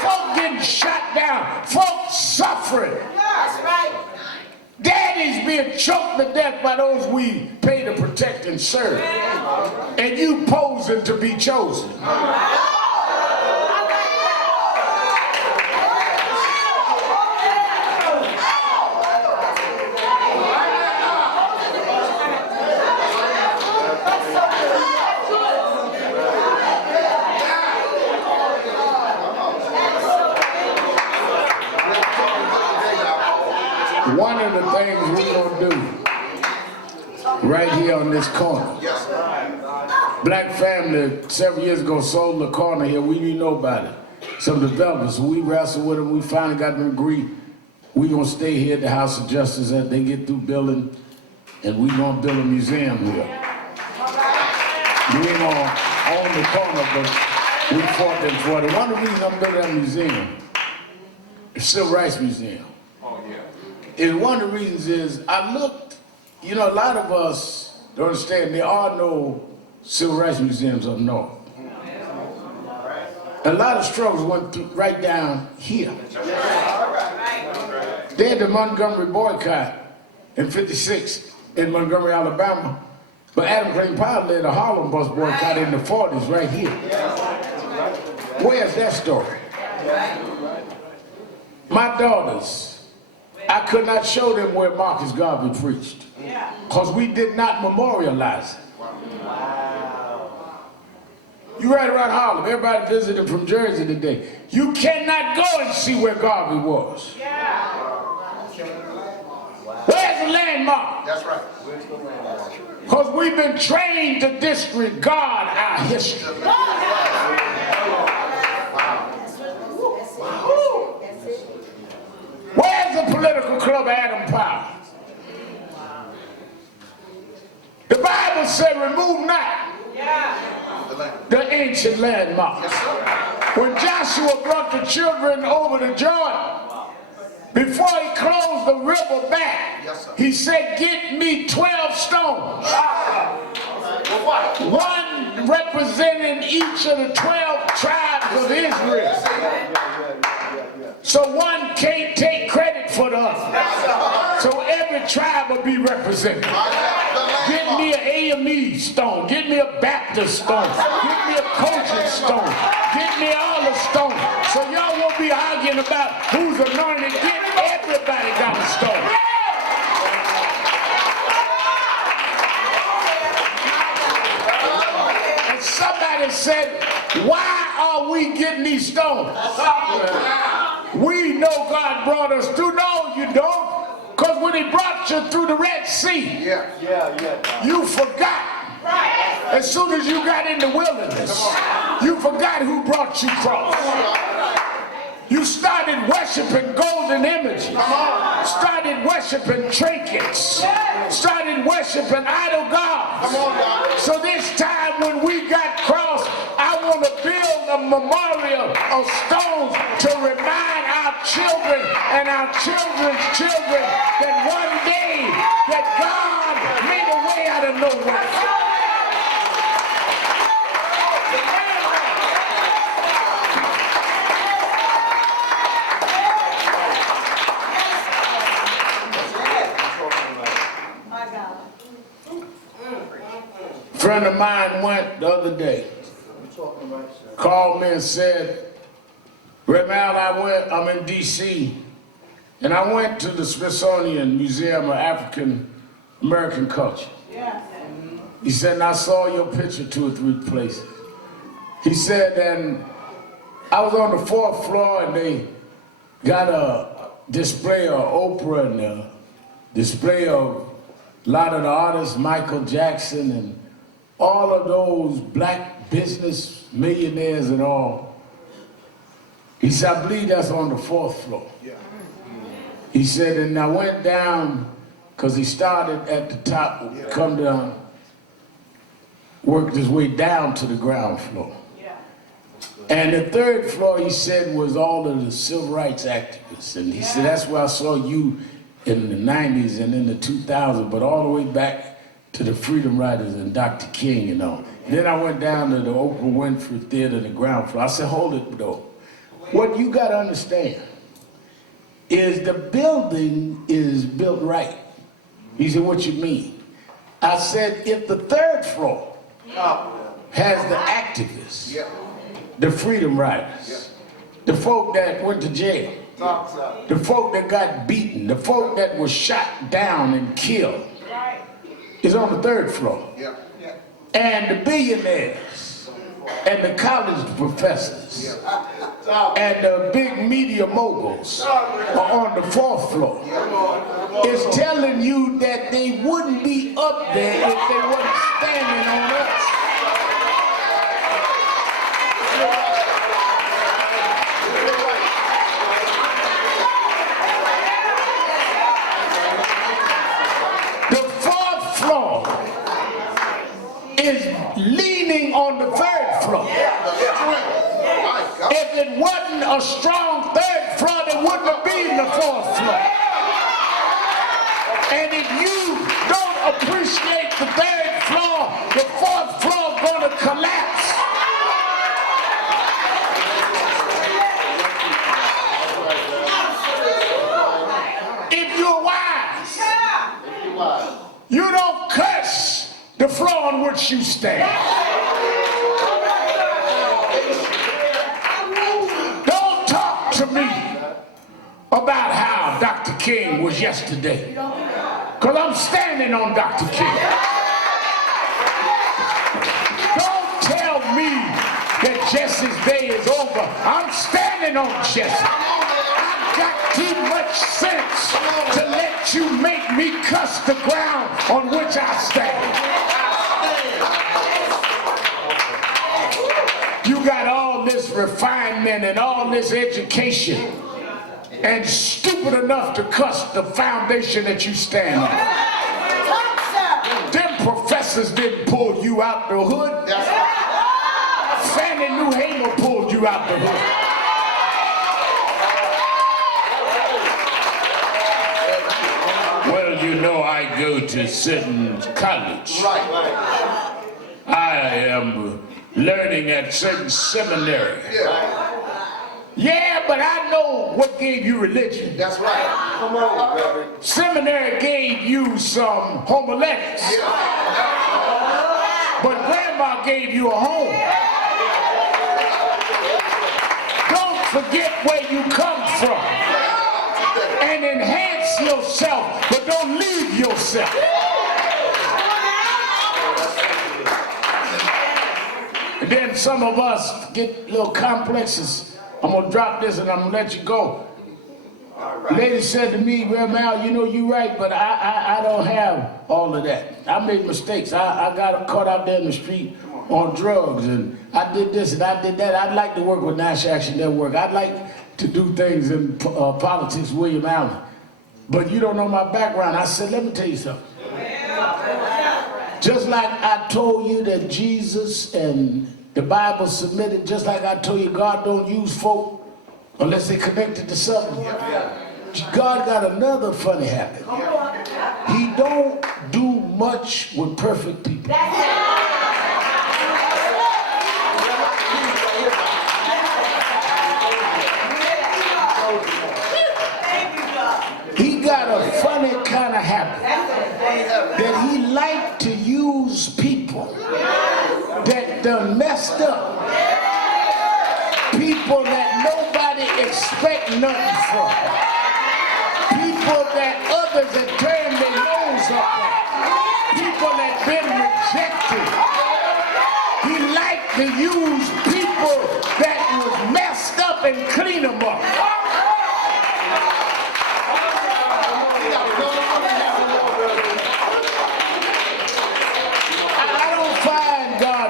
Folk getting shot down. Folk suffering. That's right. Daddies being choked to death by those we pay to protect and serve. And you pose chosen to be chosen. One of the things we're going to do right here on this corner. Black family several years ago sold the corner here. We didn't know about it. Some developers, we wrestled with them. We finally got them to agree. We're going to stay here at the House of Justice as they get through building, and we're going to build a museum here. We ain't going to own the corner, but we fought them for it. One of the reasons I'm building that museum, the Civil Rights Museum, is one of the reasons is I looked, you know, a lot of us don't understand there are no civil rights museums up north. A lot of struggles went through right down here. They had the Montgomery boycott in '56 in Montgomery, Alabama, but Adam Clayton Powell led a Harlem bus boycott in the '40s right here. Where's that story? My daughters, I could not show them where Marcus Garvey preached because we did not memorialize it. You ride around Harlem, everybody visited from Jersey today. You cannot go and see where Garvey was. Where's the landmark? That's right. Because we've been trained to disregard our history. Where's the political club Adam Powell? The Bible said, remove not the ancient landmarks. When Joshua brought the children over to Jordan, before he closed the river back, he said, get me 12 stones. One representing each of the 12 tribes of Israel. So one can't take credit for the other. So every tribe will be represented. Get me an AME stone. Get me a Baptist stone. Get me a Kojic stone. Get me all the stones. So y'all won't be arguing about who's anointed. Get everybody got a stone. And somebody said, why are we getting these stones? We know God brought us through. No, you don't. Because when he brought you through the Red Sea, you forgot. As soon as you got in the wilderness, you forgot who brought you across. You started worshiping golden images, started worshiping trinkets, started worshiping idol gods. So this time when we got crossed, I want to build a memorial of stones to remind our children and our children's children that one day that God made a way out of nowhere. A friend of mine went the other day, called me and said, Remal, I'm in DC, and I went to the Smithsonian Museum of African American Culture. He said, and I saw your picture 2 or 3 places. He said, and I was on the 4th floor and they got a display of Oprah and a display of a lot of the artists, Michael Jackson and all of those black business millionaires and all. He said, I believe that's on the 4th floor. He said, and I went down, because he started at the top, come down, worked his way down to the ground floor. And the 3rd floor, he said, was all of the civil rights activists. And he said, that's where I saw you in the 90s and in the 2000s, but all the way back to the Freedom Riders and Dr. King and all. Then I went down to the Oprah Winfrey Theater, the ground floor. I said, hold it though. What you gotta understand is the building is built right. He said, what you mean? I said, if the 3rd floor has the activists, the freedom riders, the folk that went to jail, the folk that got beaten, the folk that was shot down and killed is on the 3rd floor. And the billionaires and the college professors and the big media moguls are on the 4th floor. It's telling you that they wouldn't be up there if they weren't standing on us. The 4th floor is leaning on the 3rd floor. If it wasn't a strong 3rd floor, there wouldn't be the 4th floor. And if you don't appreciate the 3rd floor, the 4th floor is going to collapse. If you're wise, you don't curse the floor on which you stand. Don't talk to me about how Dr. King was yesterday, because I'm standing on Dr. King. Don't tell me that Jesse's day is over. I'm standing on Jesse. I've got too much sense to let you make me cuss the ground on which I stand. You got all this refinement and all this education and stupid enough to cuss the foundation that you stand on. Them professors didn't pull you out the hood. Fannie Lou Hamer pulled you out the hood. Well, you know, I go to certain college. I am learning at certain seminary. Yeah, but I know what gave you religion. That's right. Come on, Reverend. Seminary gave you some homiletics. But grandma gave you a home. Don't forget where you come from. And enhance yourself, but don't leave yourself. And then some of us get little complexes. I'm gonna drop this and I'm gonna let you go. The lady said to me, well, Mal, you know, you're right, but I don't have all of that. I made mistakes. I got caught out there in the street on drugs, and I did this and I did that. I'd like to work with National Action Network. I'd like to do things in politics, William Allen. But you don't know my background. I said, let me tell you something. Just like I told you that Jesus and the Bible submitted, just like I told you God don't use folk unless they connected to something. God got another funny habit. He don't do much with perfect people. He got a funny kind of habit that he like to use people that done messed up, people that nobody expect nothing from, people that others have turned their nose up at, people that been rejected. He liked to use people that was messed up and clean them up.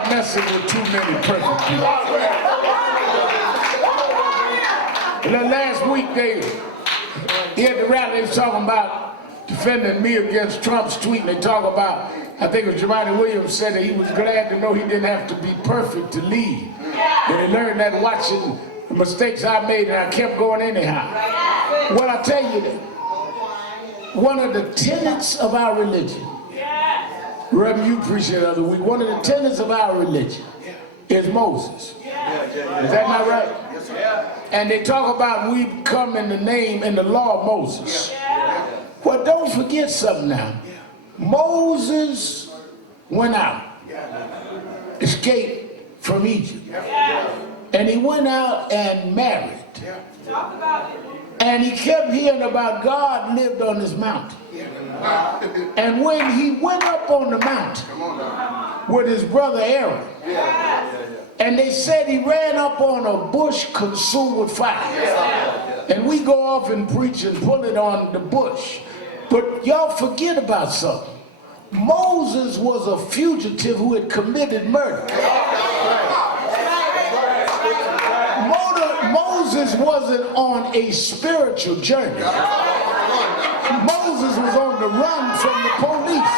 Messing with too many perfect people. And then last week he had the rally, they was talking about defending me against Trump's tweet, and they talk about, I think it was Jamani Williams said that he was glad to know he didn't have to be perfect to lead. And he learned that watching the mistakes I made, and I kept going anyhow. Well, I tell you that one of the tenets of our religion, Reverend, you preached it the other week. One of the tenets of our religion is Moses. Is that not right? And they talk about we come in the name and the law of Moses. Well, don't forget something now. Moses went out. escaped from Egypt. And he went out and married. And he kept hearing about God lived on this mountain. And when he went up on the mountain with his brother Aaron, and they said he ran up on a bush consumed with fire. And we go off and preach and pull it on the bush. But y'all forget about something. Moses was a fugitive who had committed murder. Moses wasn't on a spiritual journey. Moses was on the run from the police.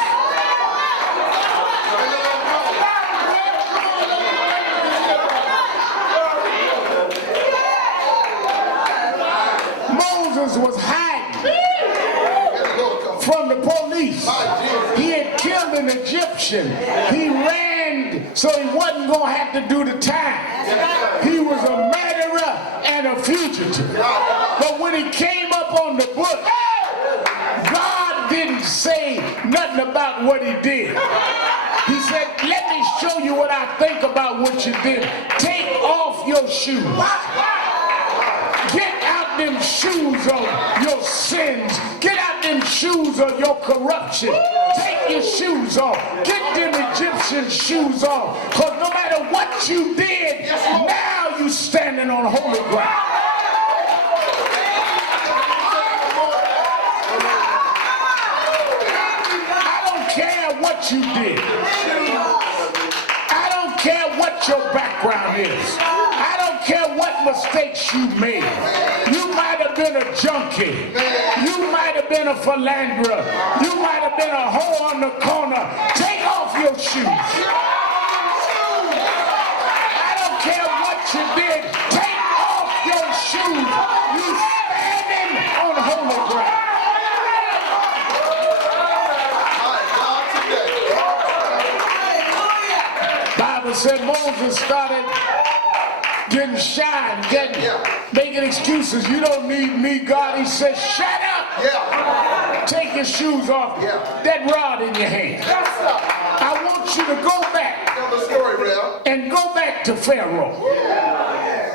Moses was hiding from the police. He had killed an Egyptian. He ran so he wasn't going to have to do the time. He was a murderer and a fugitive. But when he came up on the bush, God didn't say nothing about what he did. He said, let me show you what I think about what you did. Take off your shoes. Get out them shoes of your sins. Get out them shoes of your corruption. Take your shoes off. Get them Egyptian shoes off. Because no matter what you did, now you standing on holy ground. I don't care what you did. I don't care what your background is. I don't care what mistakes you made. You might have been a junkie. You might have been a philanderer. You might have been a hoe on the corner. Take off your shoes. I don't care what you did. Take off your shoes. You standing on holy ground. Bible said Moses started getting shy and making excuses. You don't need me, God. He said, shut up. Take your shoes off. That rod in your hand. I want you to go back and go back to Pharaoh.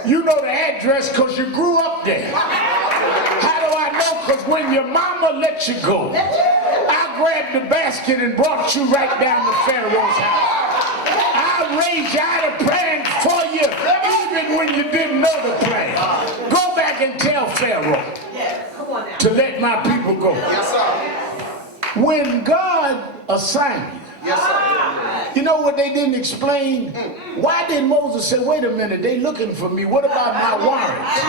You know the address because you grew up there. How do I know? Because when your mama let you go, I grabbed the basket and brought you right down to Pharaoh's house. I raised you out of praying for you even when you didn't know the plan. Go back and tell Pharaoh to let my people go. When God assigned you, you know what they didn't explain? Why did Moses say, wait a minute, they looking for me. What about my warrants?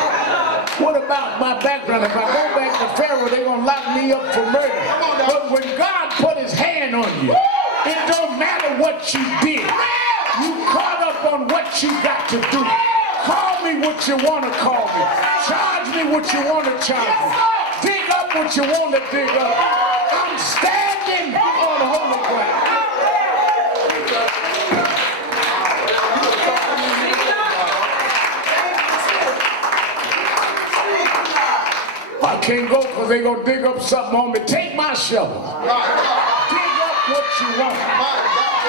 What about my background? If I go back to Pharaoh, they're going to lock me up for murder. But when God put his hand on you, it don't matter what you did. You caught up on what you got to do. Call me what you want to call me. Charge me what you want to charge me. Dig up what you want to dig up. I'm standing on holy ground. I can't go because they're going to dig up something on me. Take my shovel. Dig up what you want.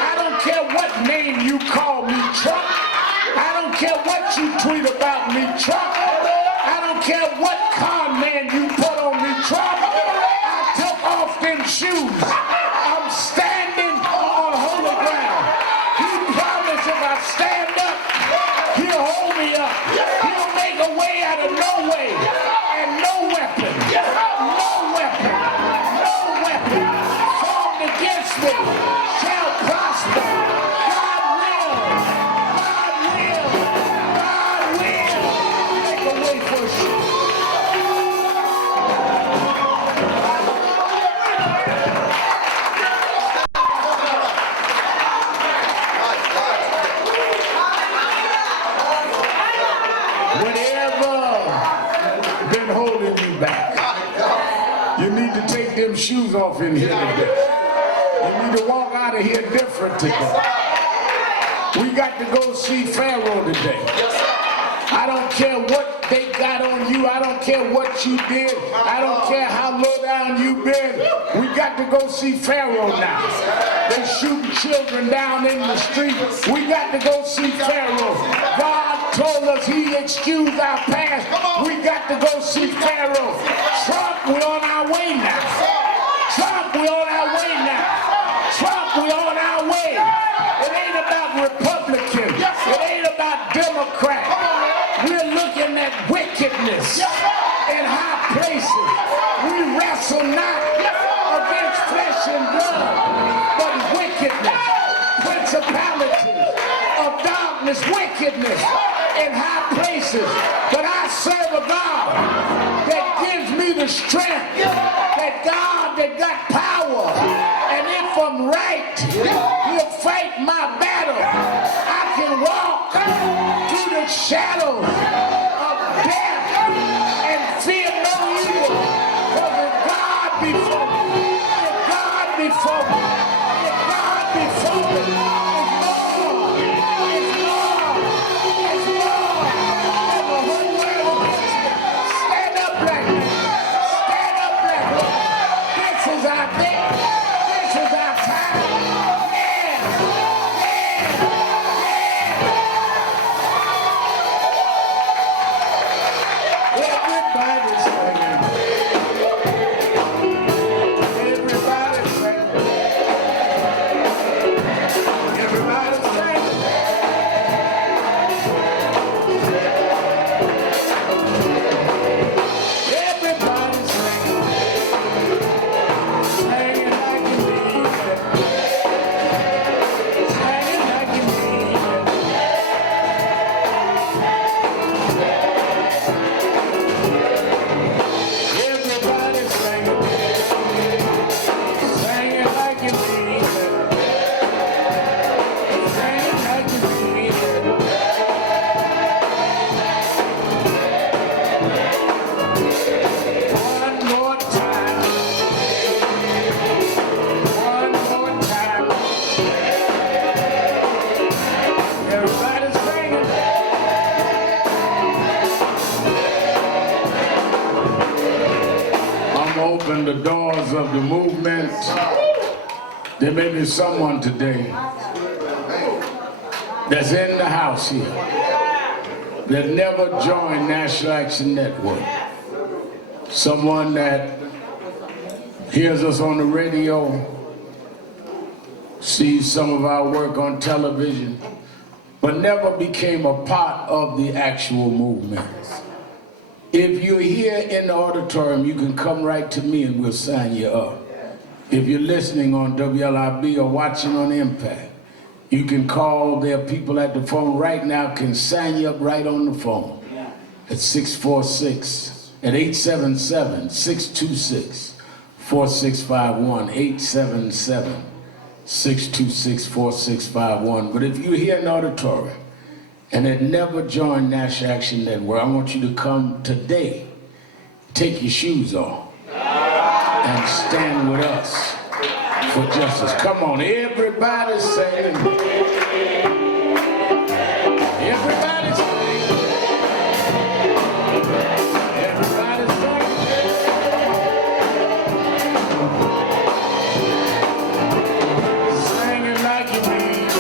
I don't care what name you call me, Trump. I don't care what you tweet about me, Trump. I don't care what con man you put on me, Trump. I took off them shoes. I'm standing on holy ground. He promised if I stand up, he'll hold me up. He'll make a way out of no way. And no weapon formed against me shall prosper. God will make a way for you. Whatever been holding you back, you need to take them shoes off in here today. You need to walk out of here different today. We got to go see Pharaoh today. I don't care what they got on you. I don't care what you did. I don't care how low down you been. We got to go see Pharaoh now. They shooting children down in the street. We got to go see Pharaoh. God told us he excused our past. We got to go see Pharaoh. Trump, we on our way now. Trump, we on our way now. Trump, we on our way. It ain't about Republicans. It ain't about Democrats. We're looking at wickedness in high places. We wrestle not against flesh and blood, but wickedness, principalities of darkness, wickedness in high places. But I serve a God that gives me the strength, that God that got power, and if I'm right, he'll fight my battle. I can walk through the shadows of death and fear no evil, because if God be for me, if God be for me, if God be for me, it's more than the whole world against me. Stand up, black man. Stand up, black man. This is our day. This is our time. Everybody's singing. Everybody's singing. Everybody's singing. Everybody's singing. Singing like you mean it. Singing like you mean it. Everybody's singing. Singing like you mean it. Singing like you mean it. One more time. One more time. Everybody's singing. I'm open the doors of the movement. There may be someone today that's in the house here that never joined National Action Network. Someone that hears us on the radio, sees some of our work on television, but never became a part of the actual movement. If you're here in the auditorium, you can come right to me and we'll sign you up. If you're listening on WLIB or watching on Impact, you can call. There are people at the phone right now can sign you up right on the phone at 646, at 877-626-4651, 877-626-4651. But if you're here in the auditorium and had never joined National Action Network, I want you to come today. Take your shoes off and stand with us for justice. Come on, everybody singing. Everybody singing. Everybody singing. Singing like you mean it.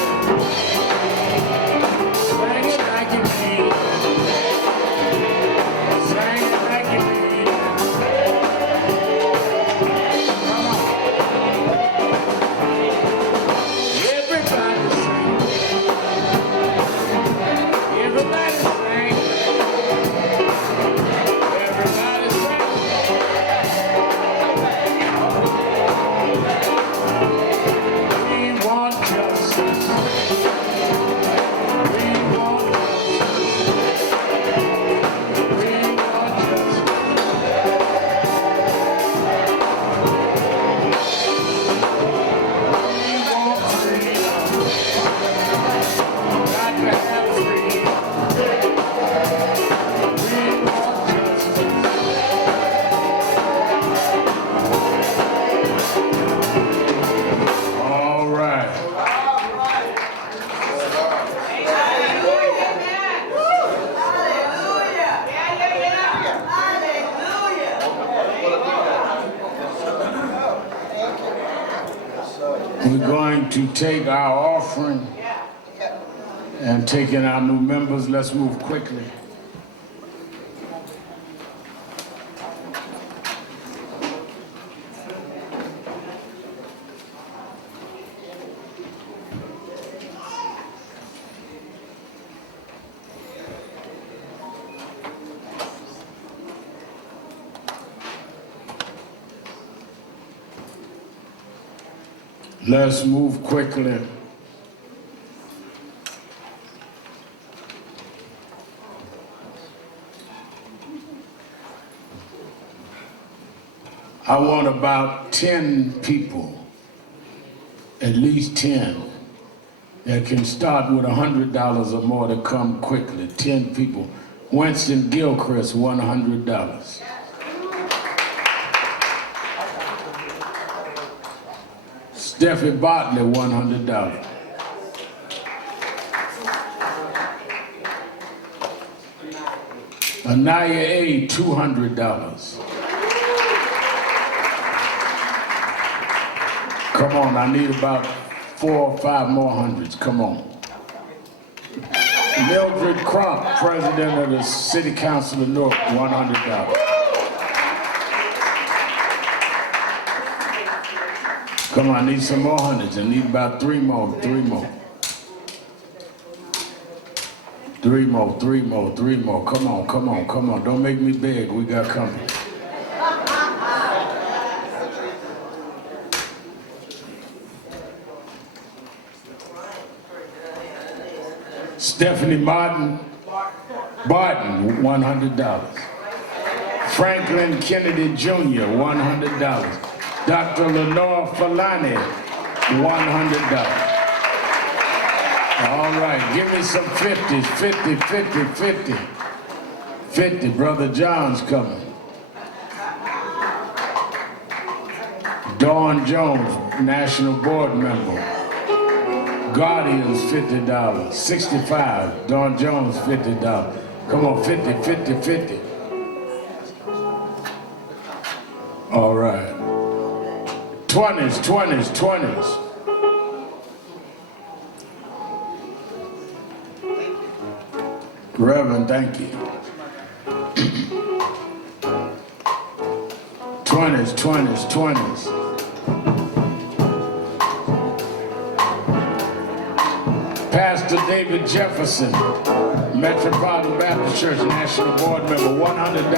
Singing like you mean it. Singing like you mean it. Come on. Everybody singing. going to take our offering and take in our new members. Let's move quickly. Let's move quickly. I want about 10 people, at least 10, that can start with $100 or more to come quickly. 10 people. Winston Gilchrist, $100. Steffi Bartley, $100. Anaya A, $200. Come on, I need about 4 or 5 more hundreds. Come on. Mildred Crump, President of the City Council of Newark, $100. Come on, I need some more hundreds. I need about 3 more. 3 more. Come on. Don't make me beg. We got company. Stephanie Barton, $100. Franklin Kennedy Jr., $100. Dr. Lenore Falani, $100. All right, give me some 50s, 50. Brother John's coming. Dawn Jones, National Board Member. Guardians, $50. 65, Dawn Jones, $50. Come on, 50. All right. 20s. Reverend, thank you. 20s. Pastor David Jefferson, Metropolitan Baptist Church, National Board Member, $100.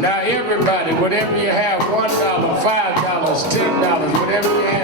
Now everybody, whatever you have, $1, $5, $10, whatever you have.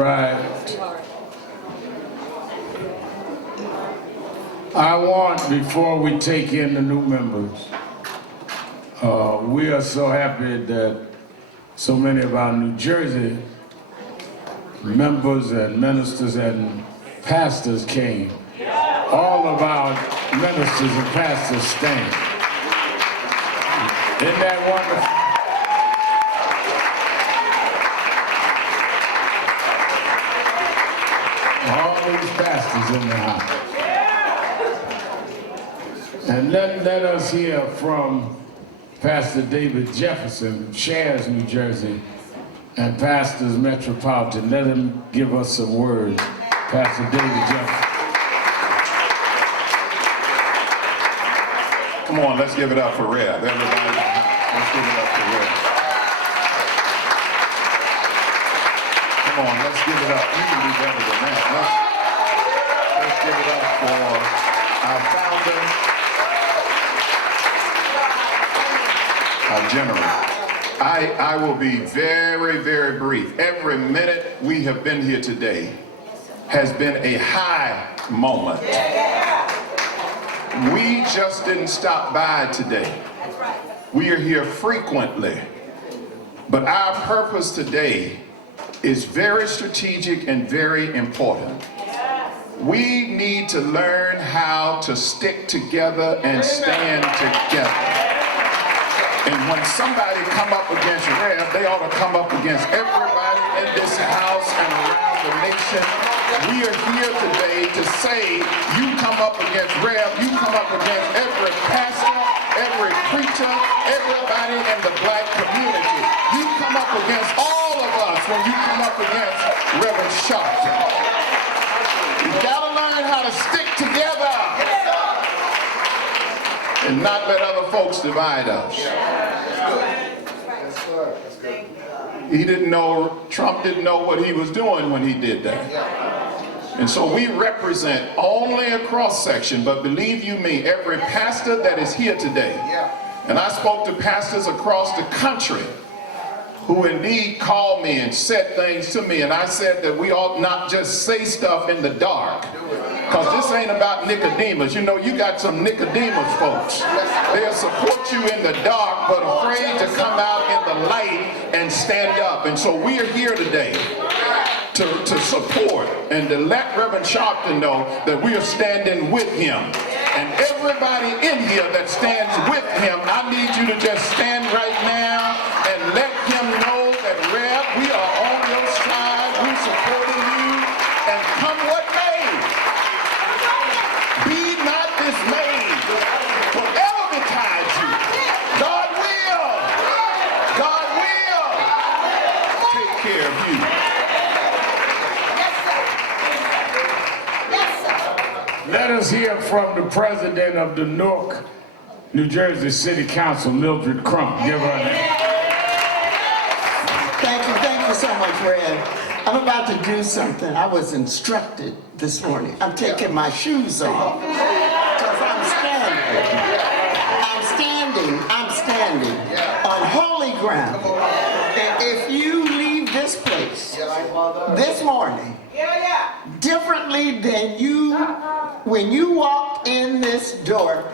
right. I want, before we take in the new members, we are so happy that so many of our New Jersey members and ministers and pastors came. All of our ministers and pastors stand. Isn't that wonderful? All these pastors in the house. And let us hear from Pastor David Jefferson, Shares, New Jersey, and Pastors Metropolitan. Let him give us some words. Pastor David Jefferson. Come on, let's give it up for Rev. Everybody, let's give it up for Rev. Come on, let's give it up. You can do better than that. Let's give it up for our founder, our general. I will be very, very brief. Every minute we have been here today has been a high moment. We just didn't stop by today. We are here frequently. But our purpose today is very strategic and very important. We need to learn how to stick together and stand together. And when somebody come up against Rev, they ought to come up against everybody in this house and around the nation. We are here today to say, you come up against Rev, you come up against every pastor, every preacher, everybody in the black community. You come up against all of us when you come up against Reverend Sharpton. You gotta learn how to stick together and not let other folks divide us. He didn't know, Trump didn't know what he was doing when he did that. And so we represent only a cross section, but believe you me, every pastor that is here today, and I spoke to pastors across the country who indeed called me and said things to me, and I said that we ought not just say stuff in the dark, because this ain't about Nicodemus. You know, you got some Nicodemus folks. They'll support you in the dark, but afraid to come out in the light and stand up. And so we are here today to support and to let Reverend Sharpton know that we are standing with him. And everybody in here that stands with him, I need you to just stand right now and let him know that, Rev, we are on your side, we're supporting you, and come what may, be not dismayed. Whatever betides you, God will take care of you. Let us hear from the president of the Newark, New Jersey City Council, Mildred Crump. Give her a hand. Thank you so much, Red. I'm about to do something. I was instructed this morning. I'm taking my shoes off because I'm standing on holy ground. And if you leave this place this morning differently than when you walk in this door,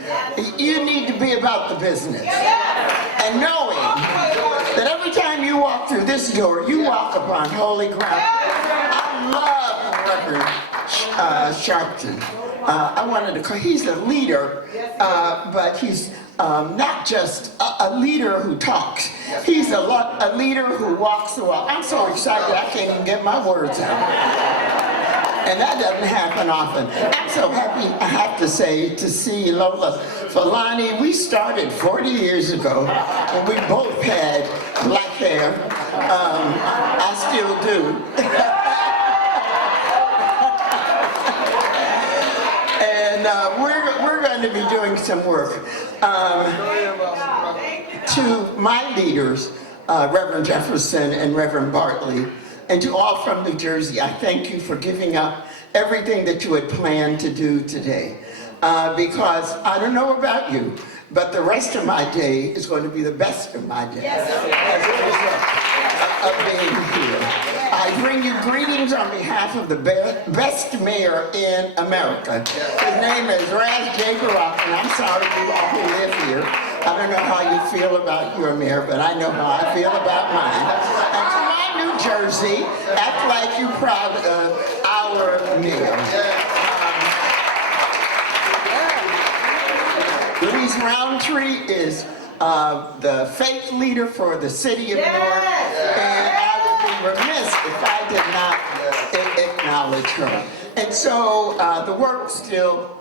you need to be about the business. And knowing that every time you walk through this door, you walk upon holy ground. I love Reverend Sharpton. I wanted to call, he's a leader, but he's not just a leader who talks. He's a leader who walks the walk. I'm so excited I can't even get my words out. And that doesn't happen often. I'm so happy, I have to say, to see Lola Falani. We started 40 years ago, and we both had black hair. I still do. And we're going to be doing some work. To my leaders, Reverend Jefferson and Reverend Bartley, and to all from New Jersey, I thank you for giving up everything that you had planned to do today. Because I don't know about you, but the rest of my day is going to be the best of my day. Yes. of being here. I bring you greetings on behalf of the best mayor in America. His name is Raz J. Barack, and I'm sorry you all who live here. I don't know how you feel about your mayor, but I know how I feel about mine. And to my New Jersey, act like you're proud of our mayor. Louise Roundtree is the faith leader for the city of Newark, and I would be remiss if I did not acknowledge her. And so the work still